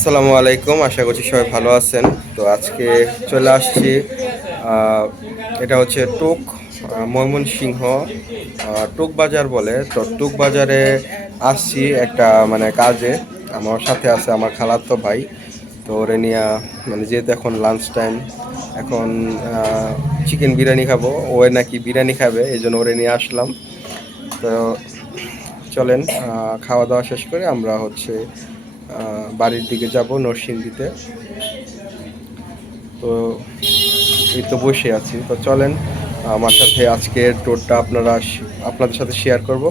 আসসালামু আলাইকুম, আশা করছি সবাই ভালো আছেন। তো আজকে চলে আসছি, এটা হচ্ছে টোক, ময়মনসিংহ টোক বাজার বলে। তো টোক বাজারে আসছি একটা মানে কাজে। আমার সাথে আছে আমার খালাতো ভাই। তো ওরে নিয়ে মানে যেহেতু এখন লাঞ্চ টাইম, এখন চিকেন বিরিয়ানি খাবো, ও নাকি বিরিয়ানি খাবে, এই জন্য ওরে নিয়ে আসলাম। তো চলেন, খাওয়া দাওয়া শেষ করে আমরা হচ্ছে বাড়ির দিকে যাব নরসিংদীতে। তো এই তো বসে আছি। তো চলেন আমার সাথে আজকের ট্যুরটা আপনাদের সাথে শেয়ার করব,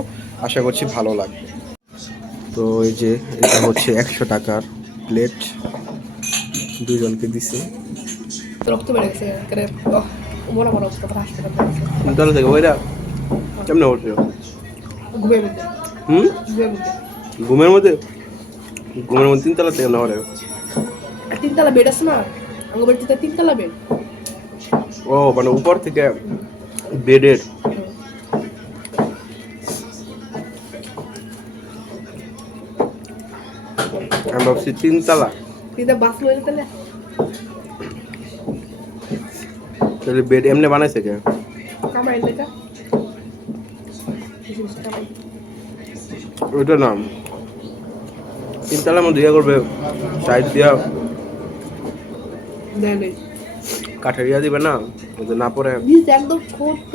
আশা করছি ভালো লাগবে। তো এই যে এটা হচ্ছে 100 টাকার প্লেট, দুইজনকে দিছে। রক্ত বেড়ে গেছে বড় বড় রক্ত হাসপাতাল তাহলে থেকে ওইটা কেমনে হচ্ছে? ঘুমের মধ্যে হুম, ঘুমের মধ্যে ঘুমের মধ্যে? ঘুমের মধ্যে 3 তলা থেকে না? তিনতলা বেড আছে না, আমার বাড়িতে তিনতলা বেড। ও মানে উপর থেকে বেডের। আমি ভাবছি 3 তলা। তিনটা বাস লইলে তাহলে তাহলে বেড এমনি বানাইছে কে? কামাই লেখা কামাই ওইটা নাম 3 তলার মধ্যে ইয়ে করবে, সাইড দিয়া দেয় নেই, কাঠের ইয়া দিবে না, ওদের না পরে। নিজ একদম ছোট্ট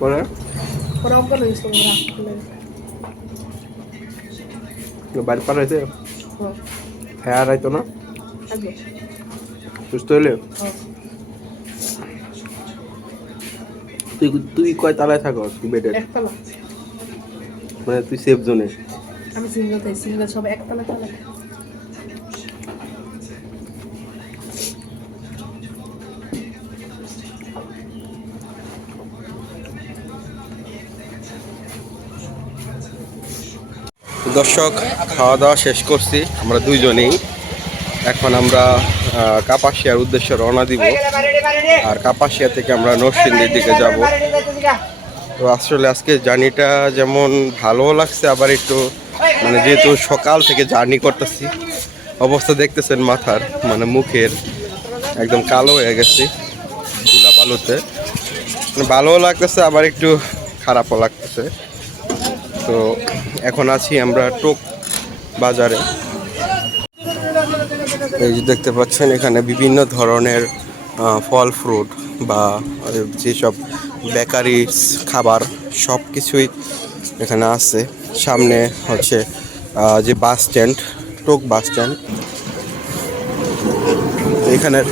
পরে পরে অজ্ঞান হয়েছিল বাড়ি পার হয়েছে, হ্যাঁ রাইতো না, সুস্থ হইলে। তুই তুই কয় তালায় থাকো বেডের? একতলা। মানে তুই সেফ জোনে? আমি সিঙ্গেল তাই সিঙ্গেল সব একতলা তলা। দর্শক, খাওয়া দাওয়া শেষ করছি আমরা দুইজনেই। এখন আমরা কাপাসিয়ার উদ্দেশ্যে রওনা দিব, আর কাপাসিয়া থেকে আমরা নরসিংদীর দিকে যাব। তো আসলে আজকে জার্নিটা যেমন ভালো লাগছে, আবার একটু মানে যেহেতু সকাল থেকে জার্নি করতেছি, অবস্থা দেখতেছেন মাথার মানে মুখের একদম কালো হয়ে গেছে ধুলা বালুতে। মানে ভালোও লাগতেছে, আবার একটু খারাপও লাগতেছে। তো এখন আছি আমরা টোক বাজারে। এই যে দেখতে পাচ্ছেন এখানে বিভিন্ন ধরনের ফল ফ্রুট বা যেসব বেকারি খাবার সব কিছুই এখানে আছে। সামনে হচ্ছে যে বাস স্ট্যান্ড, টোক বাস স্ট্যান্ড। এখানের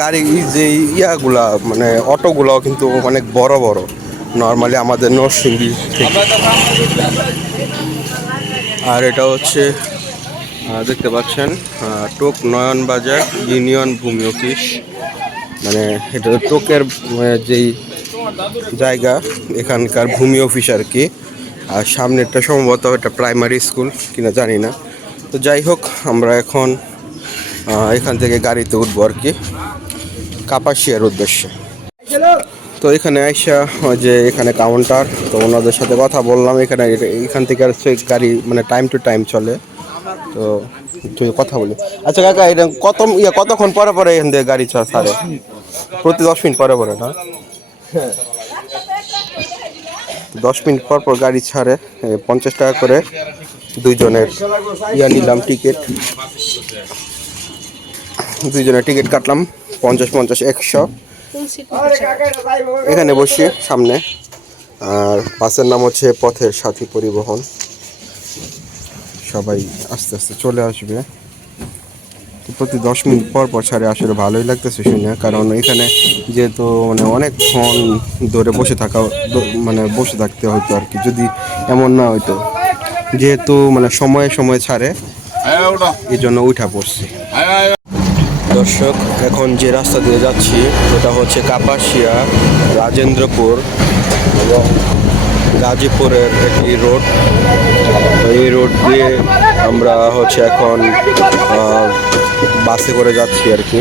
গাড়ি যে ইয়াগুলা মানে অটোগুলাও কিন্তু অনেক বড় বড়, নর্মালি আমাদের নরসিংদী থেকে। আর এটা হচ্ছে দেখতে পাচ্ছেন টোক নয়ন বাজার ইউনিয়ন ভূমি অফিস, মানে এটা টোকের যেই জায়গা এখানকার ভূমি অফিস আর কি। আর সামনেরটা সম্ভবত একটা প্রাইমারি স্কুল কিনা জানি না। তো যাই হোক, আমরা এখন এখান থেকে গাড়িতে উঠবো আর কি কাপাসিয়ার উদ্দেশ্যে। তো এখানে আইসা যে এখানে কাউন্টার, তো ওনাদের সাথে কথা বললাম। এখান থেকে আর গাড়ি মানে টাইম টু টাইম চলে, তো কথা বলি। আচ্ছা কাকা, এটা কতক্ষণ পরে পরে এখান থেকে গাড়ি ছাড়ে? প্রতি 10 মিনিট পরে পরে না? 10 মিনিট পর পর গাড়ি ছাড়ে। 50 টাকা করে দুইজনের নিলাম টিকিট, দুইজনের টিকিট কাটলাম 50 100। এখানে বসি সামনে। আর বাসের নাম হচ্ছে পথের সাথী পরিবহন। সবাই আস্তে আস্তে চলে আসবে। প্রতি 10 মিনিট পর পর ছাড়ে, আসলে ভালোই লাগতেছে শুনে। কারণ এখানে যেহেতু মানে অনেকক্ষণ ধরে বসে থাকতে হতো আর কি, যদি এমন না হইতো। যেহেতু মানে সময়ে সময়ে ছাড়ে, এই জন্য উঠা পড়ছি। দর্শক, এখন যে রাস্তা দিয়ে যাচ্ছি সেটা হচ্ছে কাপাসিয়া, রাজেন্দ্রপুর এবং গাজীপুরের একটি রোড। এই রোড দিয়ে আমরা হচ্ছে এখন বাসে করে যাচ্ছি আর কি।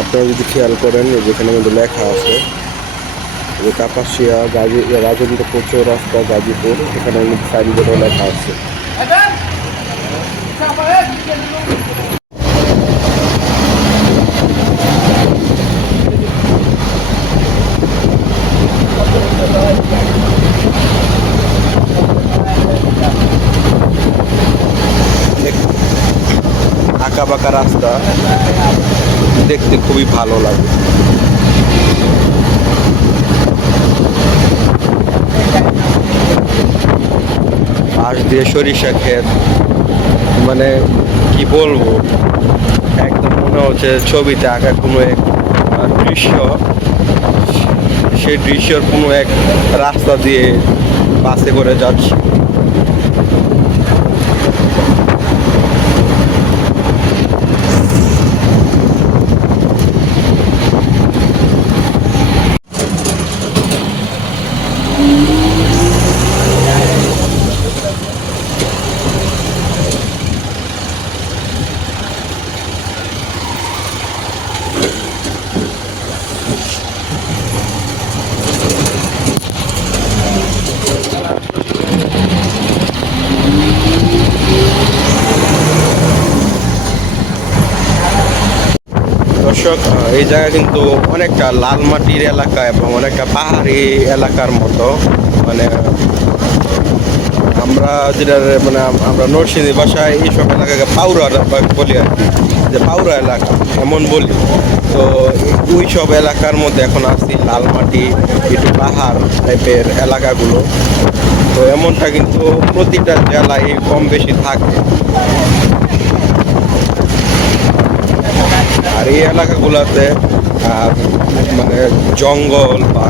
আপনারা যদি খেয়াল করেন যেখানে মধ্যে লেখা আছে যে কাপাসিয়া রাজেন্দ্রপুর চৌরাস্তা গাজীপুর, এখানে সাইনবোর্ডে লেখা আছে। আঁকা বাঁকা রাস্তা দেখতে খুবই ভালো লাগে। পাশ দিয়ে সরিষা ক্ষেত, মানে কি বলবো, একদম মনে হচ্ছে ছবিতে আঁকা কোনো এক দৃশ্য, সেই দৃশ্যের কোনো এক রাস্তা দিয়ে বাসে করে যাচ্ছি। দর্শক, এই জায়গা কিন্তু অনেকটা লাল মাটির এলাকা এবং অনেকটা পাহাড়ি এলাকার মতো। মানে আমরা যেটা মানে আমরা নরসিংদী ভাষায় এইসব এলাকাকে পাউরা বলি আর কি, যে পাউরা এলাকা এমন বলি। তো ওই সব এলাকার মধ্যে এখন আসছি, লাল মাটি একটু পাহাড় টাইপের এলাকাগুলো। তো এমনটা কিন্তু প্রতিটা জেলায় কম বেশি থাকে। আর এই এলাকাগুলোতে মানে জঙ্গল বা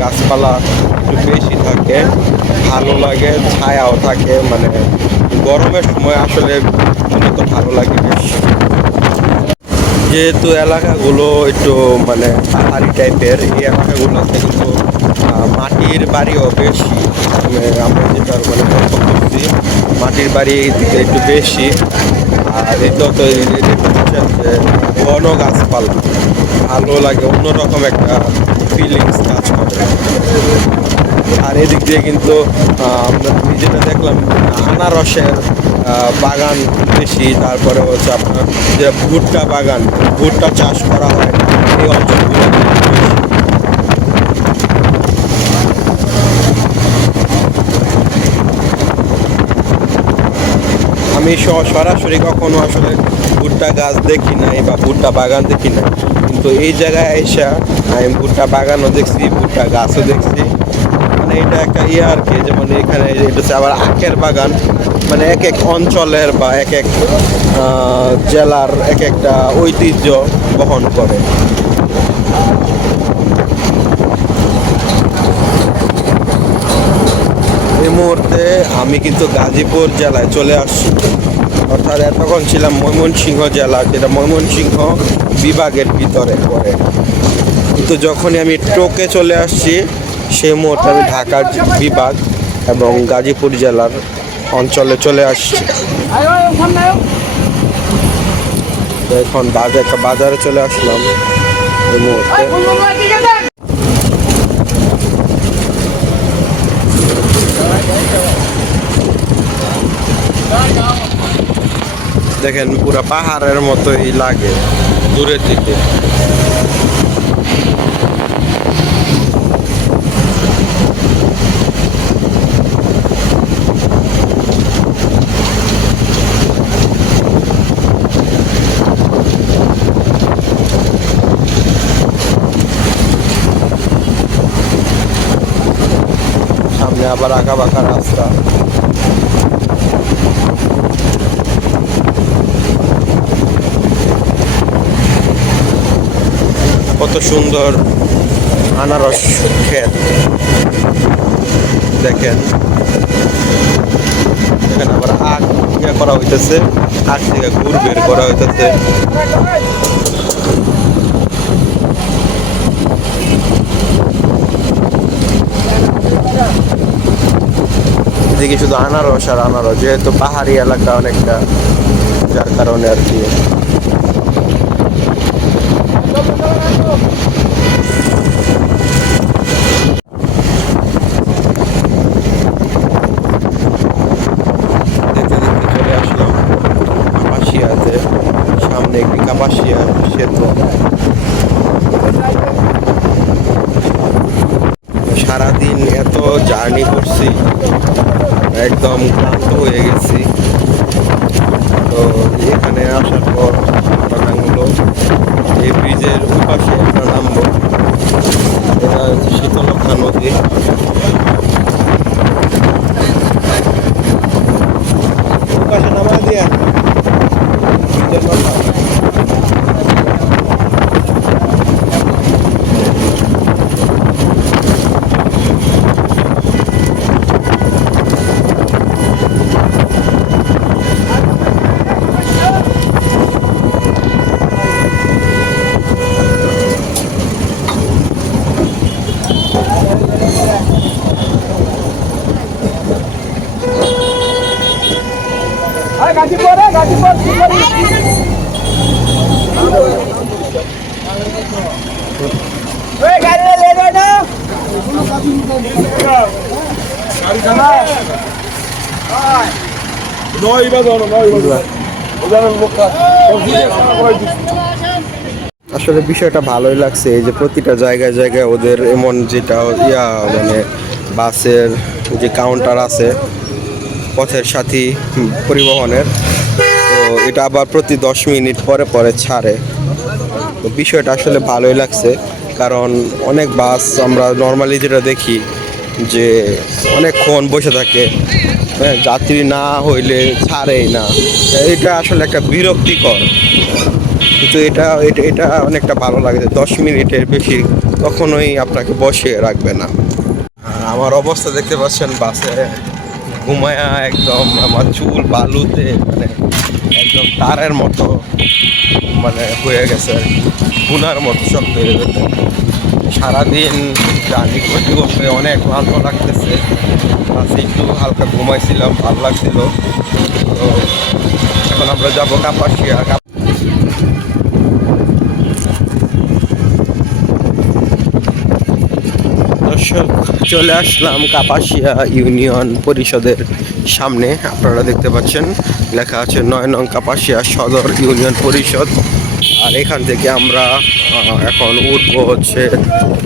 গাছপালা একটু বেশি থাকে, ভালো লাগে, ছায়াও থাকে। মানে গরমের সময় আসলে মূলত ভালো লাগে বেশ। যেহেতু এলাকাগুলো একটু মানে পাহাড়ি টাইপের, এই এলাকাগুলোতে কিন্তু মাটির বাড়িও বেশি। আমরা যেটা মানে লক্ষ্য করছি, মাটির বাড়ি এই দিকে একটু বেশি। আর দ্বিতীয়ত যে ঘন গাছপালা, ভালো লাগে, অন্যরকম একটা ফিলিংস কাজ করে। আর এদিক দিয়ে কিন্তু আমরা যেটা দেখলাম, আনারসের বাগান বেশি। তারপরে হচ্ছে আপনার যে ভুট্টা বাগান, ভুট্টা চাষ করা হয় এই অঞ্চলগুলো বেশি। আমি সরাসরি কখনো আসলে ভুট্টা গাছ দেখি নাই বা ভুট্টা বাগান দেখি নাই, কিন্তু এই জায়গায় এসে আমি ভুট্টা বাগানও দেখছি, ভুট্টা গাছও দেখছি। মানে এটা একটা আর কি, যেমন এখানে এটা হচ্ছে আবার আখের বাগান। মানে এক এক অঞ্চলের বা এক এক জেলার এক একটা ঐতিহ্য বহন করে। এই মুহূর্তে আমি কিন্তু গাজীপুর জেলায় চলে আসছি, অর্থাৎ এতক্ষণ ছিলাম ময়মনসিংহ জেলা, যেটা ময়মনসিংহ বিভাগের ভিতরে পড়ে। কিন্তু যখনই আমি টোকে চলে আসছি, সেই মুহূর্তে আমি ঢাকার বিভাগ এবং গাজীপুর জেলার অঞ্চলে চলে আসছি। এখন বাজারে চলে আসলাম এই মুহূর্তে। দেখেন পুরো পাহাড়ের মতোই লাগে দূরের দিকে। সামনে আবার আঁকা বাঁকা রাস্তা। কত সুন্দর আনারস ক্ষেত দেখেন। এখানে আবার আখ করা হইতেছে, আখ থেকে গুড় বের করা হইতেছে। এদিকে শুধু আনারস আর আনারস, যেহেতু পাহাড়ি এলাকা অনেকটা, যার কারণে আর কি। দেখতে দেখতে চলে আসলাম কাপাসিয়াতে। সামনে একটি কাপাসিয়া সেতু। সারাদিন এত জার্নি করছি, একদম ক্লান্ত হয়ে গেছি। তো এখানে আসার পর ঘটনা হলো এই ব্রিজের ওই পাশে একটা নামবো, এটা হচ্ছে শীতলক্ষা নদী। ওই পাশে নামা দিয়ে ব্রিজের মাথা। আসলে বিষয়টা ভালোই লাগছে, এই যে প্রতিটা জায়গায় জায়গায় ওদের এমন যেটা মানে বাসের যে কাউন্টার আছে পথের সাথী পরিবহনের, তো এটা আবার প্রতি 10 মিনিট পরে পরে ছাড়ে। তো বিষয়টা আসলে ভালোই লাগছে, কারণ অনেক বাস আমরা নর্মালি যেটা দেখি যে অনেকক্ষণ বসে থাকে, হ্যাঁ, যাত্রী না হইলে ছাড়েই না। এটা আসলে একটা বিরক্তিকর, কিন্তু এটা এটা এটা অনেকটা ভালো লাগে যে 10 মিনিটের বেশি কখনোই আপনাকে বসে রাখবে না। আমার অবস্থা দেখতে পাচ্ছেন, বাসে ঘুমায়া একদম আমার চুল বালুতে মানে একদম তারের মতো মানে হয়ে গেছে আর কি, গুনার মতো শক্ত হয়ে গেছে। সারাদিন জার্নি করতে করতে অনেক ক্লান্ত লাগতেছে। বাসে একটু হালকা ঘুমাইছিলাম, ভালো লাগছিল। তো এখন আমরা যাবো কাপাসিয়া। দর্শক, চলে আসলাম কাপাসিয়া ইউনিয়ন পরিষদের সামনে। আপনারা দেখতে পাচ্ছেন লেখা আছে 9 নং কাপাসিয়া সদর ইউনিয়ন পরিষদ। আর এখান থেকে আমরা এখন উঠবো হচ্ছে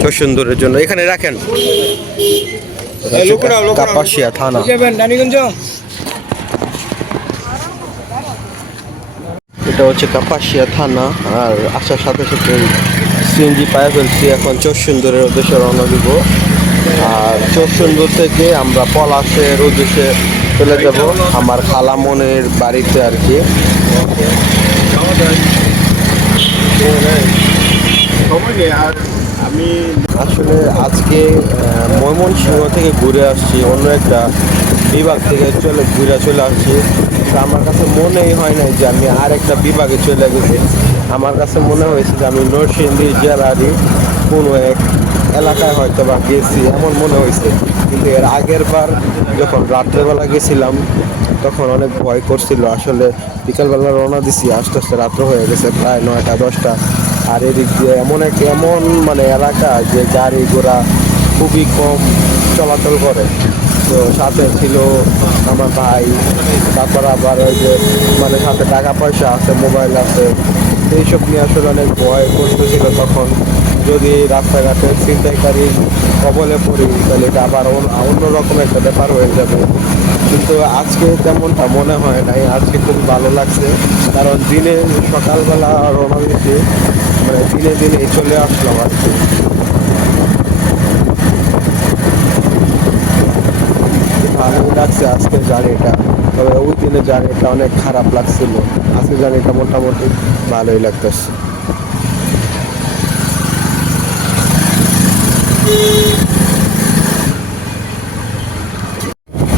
চৌসুন্দরের জন্য। এখানে রাখেন কাপাসিয়া থানা। এটা হচ্ছে কাপাসিয়া থানা। আর আসার সাথে সাথে সিএনজি পায়ে ফেলছি, এখন চৌসুন্দরের উদ্দেশ্যে রওনা দিব। আর চৌসুন্দর থেকে আমরা পলাশের উদ্দেশ্যে চলে যাব আমার খালামনের বাড়িতে আর কি। আমি আসলে আজকে ময়মনসিংহ থেকে ঘুরে আসছি, অন্য একটা বিভাগ থেকে চলে আসছি। তো আমার কাছে মনেই হয় নাই যে আমি আর একটা বিভাগে চলে গেছি। আমার কাছে মনে হয়েছে যে আমি নরসিংদী জেলারই কোনো এক এলাকায় হয়তো বা গেছি, এমন মনে হয়েছে। কিন্তু এর আগের বার যখন রাত্রেবেলা গেছিলাম তখন অনেক ভয় করছিল। আসলে বিকালবেলা রওনা দিছি, আস্তে আস্তে রাত্র হয়ে গেছে প্রায় 9টা 10টা। আর এদিক দিয়ে এমন মানে এলাকা যে গাড়ি ঘোড়া খুবই কম চলাচল করে। তো সাথে ছিল আমার ভাই, তারপর আবার ওই যে মানে সাথে টাকা পয়সা আছে, মোবাইল আছে, এইসব নিয়ে আসলে অনেক ভয় করতেছিল তখন। যদি রাস্তাঘাটে ছিনতাইকারীর কবলে পড়ি তাহলে এটা আবার অন্যরকম একটা ব্যাপার হয়ে যাবে। কিন্তু আজকে তেমনটা মনে হয় নাই, আজকে খুব ভালো লাগছে। কারণ দিনে সকালবেলা রওনা দিয়েছি, মানে দিনে দিনে চলে আসলাম আর কি। ভালোই লাগছে আজকের জার্নিটা, তবে ওই দিনের জার্নিটা অনেক খারাপ লাগছিল। আজকের জার্নিটা মোটামুটি ভালোই লাগতেছে।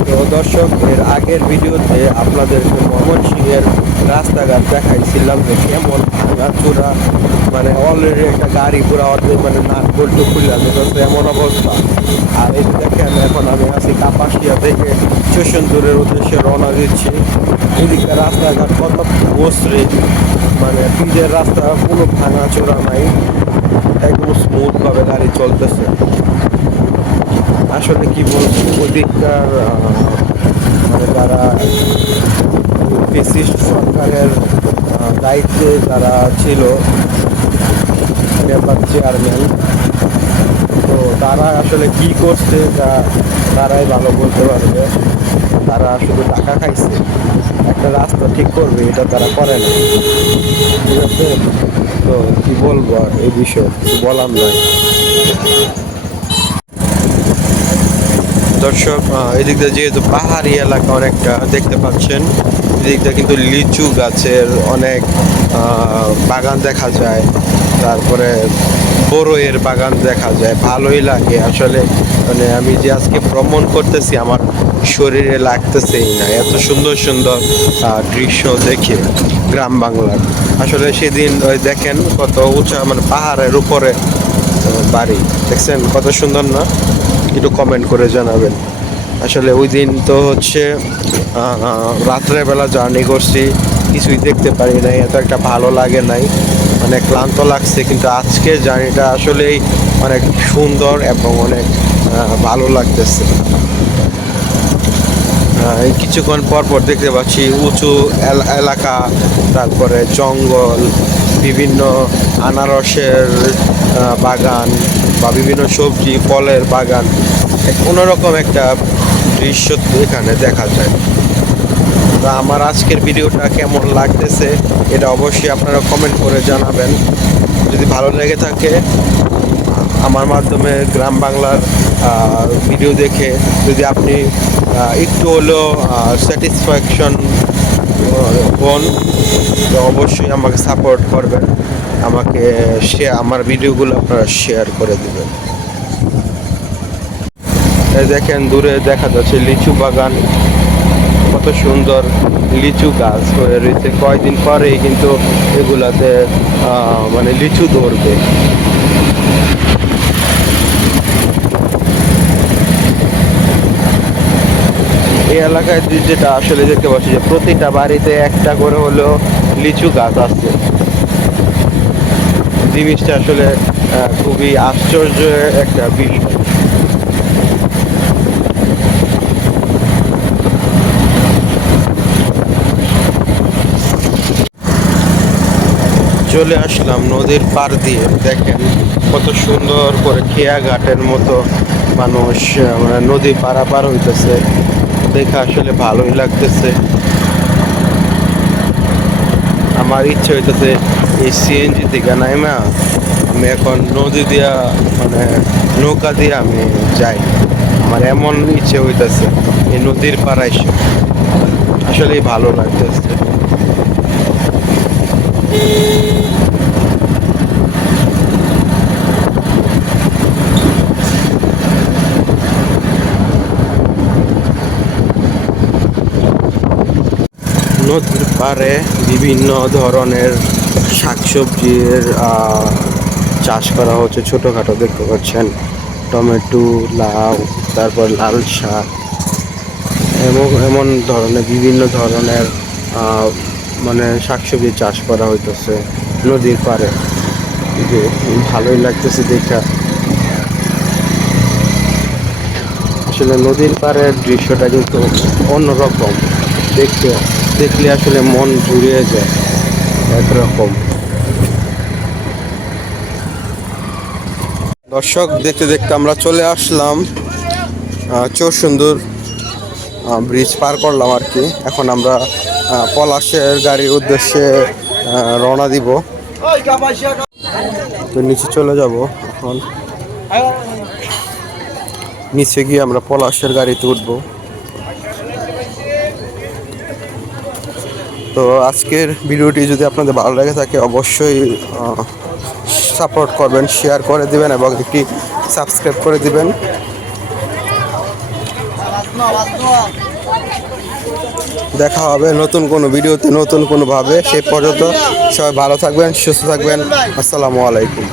তো দর্শক, এর আগের ভিডিওতে আপনাদেরকে ময়মনসিংহের রাস্তাঘাট দেখাইছিলাম যে কেমন ভাঙাচোরা, মানে অলরেডি একটা গাড়ি পুরো অর্ধেক মানে নাট বল্টু খুলে যেতেছে এমন অবস্থা। আর এই দেখেন এখন আমি আছি কাপাসিয়া থেকে চৌসুন্দরের উদ্দেশ্যে রওনা দিচ্ছি। এদিকে রাস্তাঘাট কত মসৃণ, মানে পিচের রাস্তা কোনো ভাঙাচোরা নাই, একদম স্মুথ ভাবে গাড়ি চলতেছে। আসলে কি বলবো, ওদিককার মানে যারা ফ্যাসিস্ট সরকারের দায়িত্বে যারা ছিল, নেপাল চেয়ারম্যান, তো তারা আসলে কি করছে তা তারাই ভালো বলতে পারবে। তারা শুধু টাকা খাইছে, একটা রাস্তা ঠিক করবে এটা তারা করে না, ঠিক আছে। তো কি বলবো আর এই বিষয়ে কিছু বলার নয়। দর্শক, এদিক দিয়ে যেহেতু পাহাড়ি এলাকা অনেকটা দেখতে পাচ্ছেন, এদিকটা কিন্তু লিচু গাছের অনেক বাগান দেখা যায়, তারপরে বড়ইয়ের বাগান দেখা যায়। ভালোই লাগে আসলে, মানে আমি যে আজকে ভ্রমণ করতেছি আমার শরীরে লাগতেছেই না, এত সুন্দর সুন্দর দৃশ্য দেখে গ্রাম বাংলার। আসলে সেদিন ওই দেখেন কত উঁচা, মানে পাহাড়ের উপরে বাড়ি, দেখছেন কত সুন্দর না? একটু কমেন্ট করে জানাবেন। আসলে ওই দিন তো হচ্ছে রাত্রেবেলা জার্নি করছি, কিছুই দেখতে পারি নাই, এত একটা ভালো লাগে নাই, অনেক ক্লান্ত লাগছে। কিন্তু আজকের জার্নিটা আসলেই অনেক সুন্দর এবং অনেক ভালো লাগতেছে। এই কিছুক্ষণ পর পর দেখতে পাচ্ছি উঁচু এলাকা, তারপরে জঙ্গল, বিভিন্ন আনারসের বাগান বা বিভিন্ন সবজি ফলের বাগান, অন্যরকম একটা দৃশ্য এখানে দেখা যায়। তা আমার আজকের ভিডিওটা কেমন লাগতেছে এটা অবশ্যই আপনারা কমেন্ট করে জানাবেন। যদি ভালো লেগে থাকে আমার মাধ্যমে গ্রাম বাংলার ভিডিও দেখে যদি আপনি একটু হলেও স্যাটিসফ্যাকশন হন, তো অবশ্যই আমাকে সাপোর্ট করবেন, আমাকে আমার ভিডিওগুলো আপনারা শেয়ার করে দেবেন। এই দেখেন দূরে দেখা যাচ্ছে লিচু বাগান, কত সুন্দর লিচু গাছ হয়ে রয়েছে। কয়েকদিন পরেই কিন্তু এগুলাতে মানে লিচু ধরবে। এই এলাকায় যেটা আসলে দেখতে পাচ্ছি যে প্রতিটা বাড়িতে একটা করে হলেও লিচু গাছ আছে। জিনিসটা আসলে খুবই আশ্চর্য একটা বিষয়। চলে আসলাম নদীর পাড় দিয়ে, দেখেন কত সুন্দর করে খেয়া ঘাটের মতো মানুষ মানে নদী পারাপার হইতেছে, দেখে আসলে ভালোই লাগতেছে। আমার ইচ্ছে হইতেছে এই সিএনজি থেকে নাইমা আমি এখন নদী দিয়া মানে নৌকা দিয়ে আমি যাই, আমার এমন ইচ্ছে হইতেছে এই নদীর পাড়ায় আসলেই ভালো লাগতেছে। নদীর পাড়ে বিভিন্ন ধরনের শাকসবজির চাষ করা হচ্ছে, ছোটোখাটো দেখতে পাচ্ছেন, টমেটো, লাউ, তারপর লাল শাক, এমন ধরনের বিভিন্ন ধরনের মানে শাকসবজি চাষ করা হইতেছে নদীর পাড়ে। যে ভালোই লাগতেছে দেখা। আসলে নদীর পাড়ের দৃশ্যটা কিন্তু অন্যরকম, দেখলে আসলে মন জুড়িয়ে যায় একরকম। দর্শক, দেখতে দেখতে আমরা চলে আসলাম চরসুন্দর ব্রিজ পার করলাম আর কি। এখন আমরা পলাশের গাড়ির উদ্দেশ্যে রওনা দিব, তো নিচে চলে যাব। এখন নিচে গিয়ে আমরা পলাশের গাড়িতে উঠবো। তো আজকের ভিডিওটি যদি আপনাদের ভালো লেগে থাকে অবশ্যই সাপোর্ট করবেন, শেয়ার করে দিবেন এবং একটি সাবস্ক্রাইব করে দিবেন। দেখা হবে নতুন কোনো ভিডিওতে, নতুন কোনোভাবে। সেই পর্যন্ত সবাই ভালো থাকবেন, সুস্থ থাকবেন। আসসালামু আলাইকুম।